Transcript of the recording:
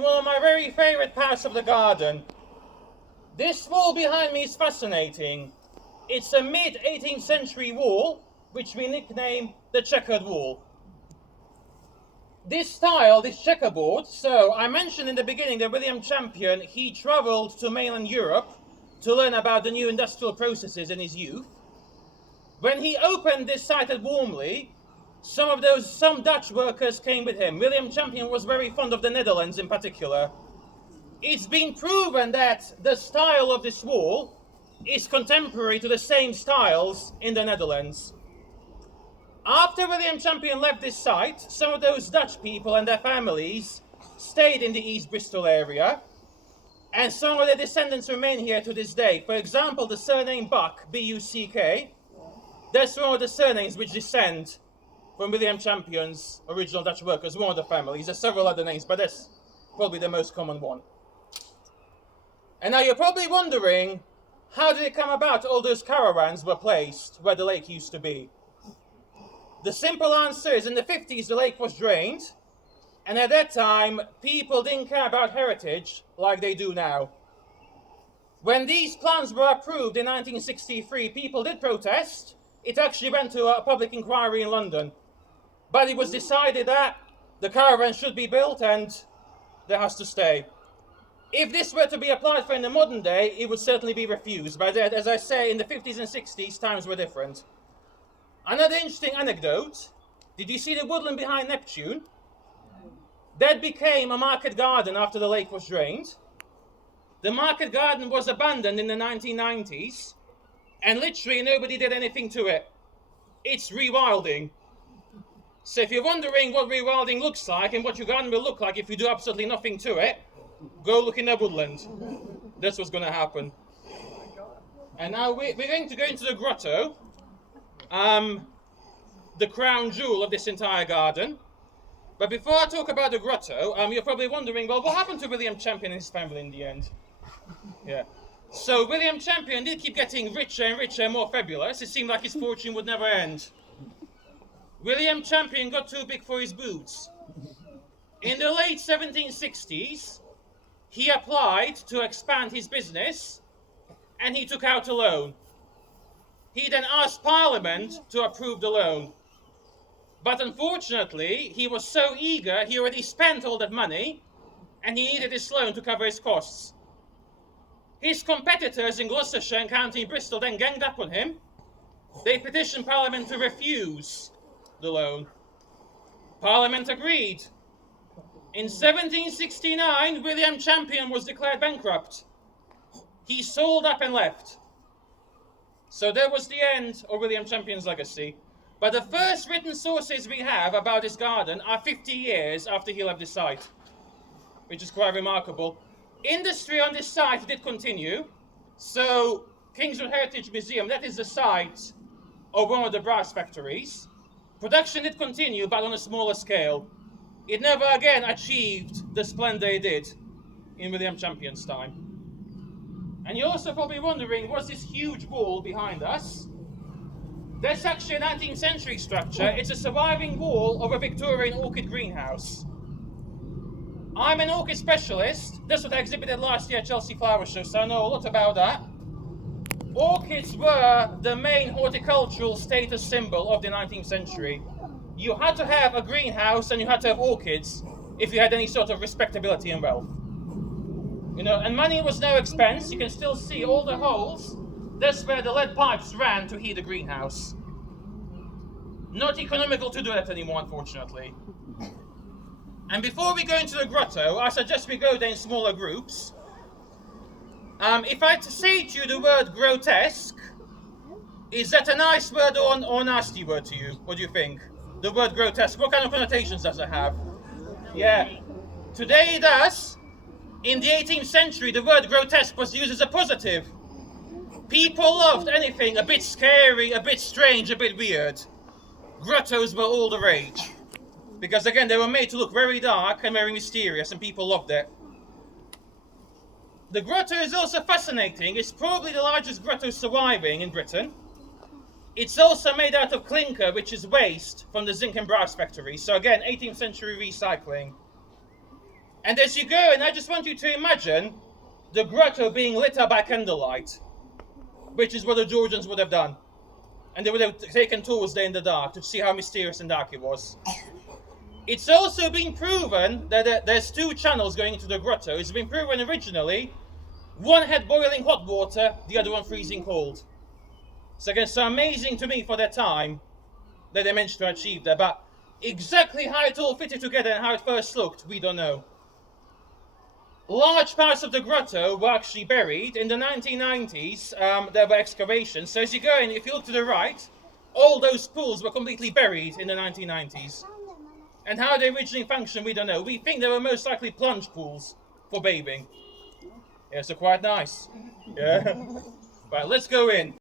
in one of my very favourite parts of the garden. This wall behind me is fascinating. It's a mid-18th century wall, which we nickname the checkered wall. This style, this checkerboard, so I mentioned in the beginning that William Champion, he travelled to mainland Europe to learn about the new industrial processes in his youth. When he opened this site at Warmley, some Dutch workers came with him. William Champion was very fond of the Netherlands in particular. It's been proven that the style of this wall is contemporary to the same styles in the Netherlands. After William Champion left this site, some of those Dutch people and their families stayed in the East Bristol area, and some of their descendants remain here to this day. For example, the surname Buck, B-U-C-K, that's one of the surnames which descend from William Champion's original Dutch workers, one of the families. There's several other names, but that's probably the most common one. And now you're probably wondering, how did it come about all those caravans were placed where the lake used to be? The simple answer is, in the 50s the lake was drained, and at that time people didn't care about heritage like they do now. When these plans were approved in 1963, people did protest. It actually went to a public inquiry in London. But it was decided that the caravan should be built and there has to stay. If this were to be applied for in the modern day, it would certainly be refused. But as I say, in the 50s and 60s, times were different. Another interesting anecdote, did you see the woodland behind Neptune? That became a market garden after the lake was drained. The market garden was abandoned in the 1990s, and literally nobody did anything to it. It's rewilding. So if you're wondering what rewilding looks like and what your garden will look like if you do absolutely nothing to it, go look in the woodland. That's what's going to happen. And now we're going to go into the grotto, the crown jewel of this entire garden. But before I talk about the grotto, you're probably wondering, well, what happened to William Champion and his family in the end? Yeah. So William Champion did keep getting richer and richer and more fabulous. It seemed like his fortune would never end. William Champion got too big for his boots. In the late 1760s, he applied to expand his business, and he took out a loan. He then asked Parliament to approve the loan. But unfortunately, he was so eager, he already spent all that money, and he needed this loan to cover his costs. His competitors in Gloucestershire and County Bristol then ganged up on him. They petitioned Parliament to refuse the loan. Parliament agreed. In 1769, William Champion was declared bankrupt. He sold up and left. So that was the end of William Champion's legacy. But the first written sources we have about his garden are 50 years after he left the site, which is quite remarkable. Industry on this site did continue. So Kingswood Heritage Museum, that is the site of one of the brass factories. Production did continue, but on a smaller scale. It never again achieved the splendor it did in William Champion's time. And you're also probably wondering, what's this huge wall behind us? That's actually a 19th century structure. It's a surviving wall of a Victorian orchid greenhouse. I'm an orchid specialist. That's what I exhibited last year at Chelsea Flower Show, so I know a lot about that. Orchids were the main horticultural status symbol of the 19th century. You had to have a greenhouse and you had to have orchids if you had any sort of respectability and wealth. You know, and money was no expense. You can still see all the holes. That's where the lead pipes ran to heat the greenhouse. Not economical to do that anymore, unfortunately. And before we go into the grotto, I suggest we go there in smaller groups. If I say to you the word grotesque, is that a nice word or a nasty word to you? What do you think? The word grotesque, what kind of connotations does it have? Yeah. Today it does. In the 18th century, the word grotesque was used as a positive. People loved anything a bit scary, a bit strange, a bit weird. Grottos were all the rage. Because again, they were made to look very dark and very mysterious, and people loved it. The grotto is also fascinating. It's probably the largest grotto surviving in Britain. It's also made out of clinker, which is waste from the zinc and brass factory. So again, 18th century recycling. And as you go, and I just want you to imagine the grotto being lit up by candlelight, which is what the Georgians would have done. And they would have taken tours there in the dark to see how mysterious and dark it was. It's also been proven that there's 2 channels going into the grotto. It's been proven originally. One had boiling hot water, the other one freezing cold. So again, so amazing to me for their time that they managed to achieve that. But exactly how it all fitted together and how it first looked, we don't know. Large parts of the grotto were actually buried. In the 1990s, there were excavations. So as you go in, if you look to the right, all those pools were completely buried in the 1990s. And how they originally functioned, we don't know. We think they were most likely plunge pools for bathing. Yeah, so quite nice. Yeah. Right, let's go in.